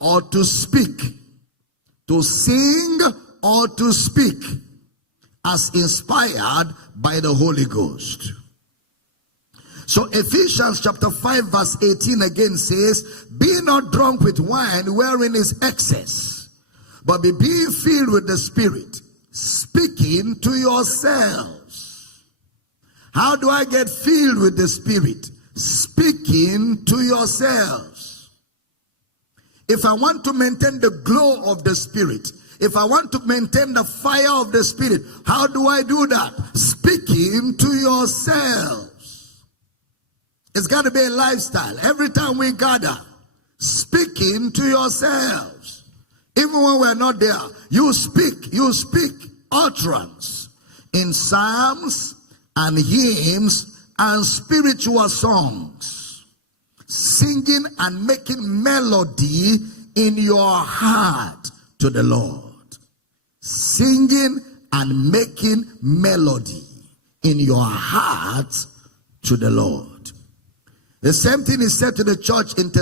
or to speak, to sing or to speak, as inspired by the Holy Ghost. So Ephesians chapter 5 verse 18 again says, be not drunk with wine wherein is excess, but be being filled with the Spirit, speaking to yourselves. How do I get filled with the Spirit? Speaking to yourselves. If I want to maintain the glow of the Spirit, if I want to maintain the fire of the Spirit, how do I do that? Speaking to yourselves. It's got to be a lifestyle. Every time we gather, speaking to yourselves. Even when we're not there, you speak utterance in psalms and hymns and spiritual songs, singing and making melody in your heart to the Lord. Singing and making melody in your heart to the Lord. The same thing is said to the church in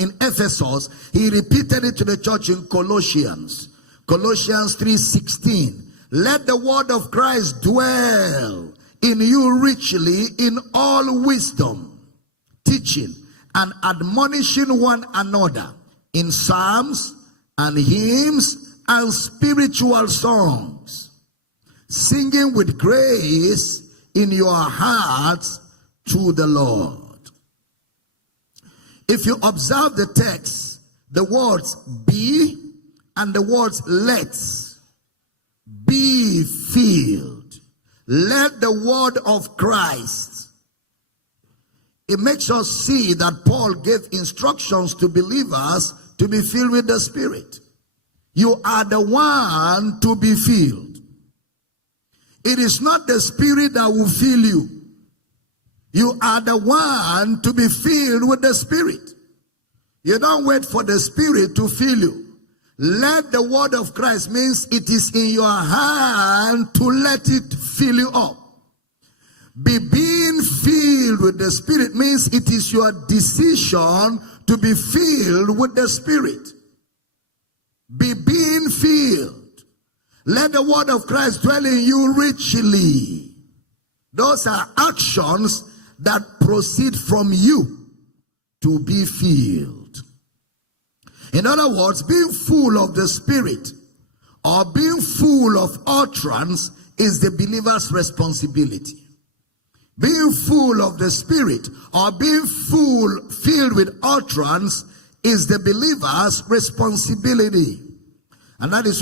in Ephesus. He repeated it to the church in Colossians. Colossians 3:16. Let the word of Christ dwell in you richly in all wisdom, teaching and admonishing one another in psalms and hymns and spiritual songs, singing with grace in your hearts to the Lord. If you observe the text, the words be and the words let's, be filled. Let the word of Christ. It makes us see that Paul gave instructions to believers to be filled with the Spirit. You are the one to be filled. It is not the Spirit that will fill you. You are the one to be filled with the Spirit. You don't wait for the Spirit to fill you. Let the word of Christ means it is in your hand to let it fill you up. Being filled with the Spirit means it is your decision to be filled with the Spirit. Being filled. Let the word of Christ dwell in you richly. Those are actions that proceed from you to be filled. In other words, being full of the Spirit or being full of utterance is the believer's responsibility. Being full of the Spirit or being filled with utterance is the believer's responsibility. And that is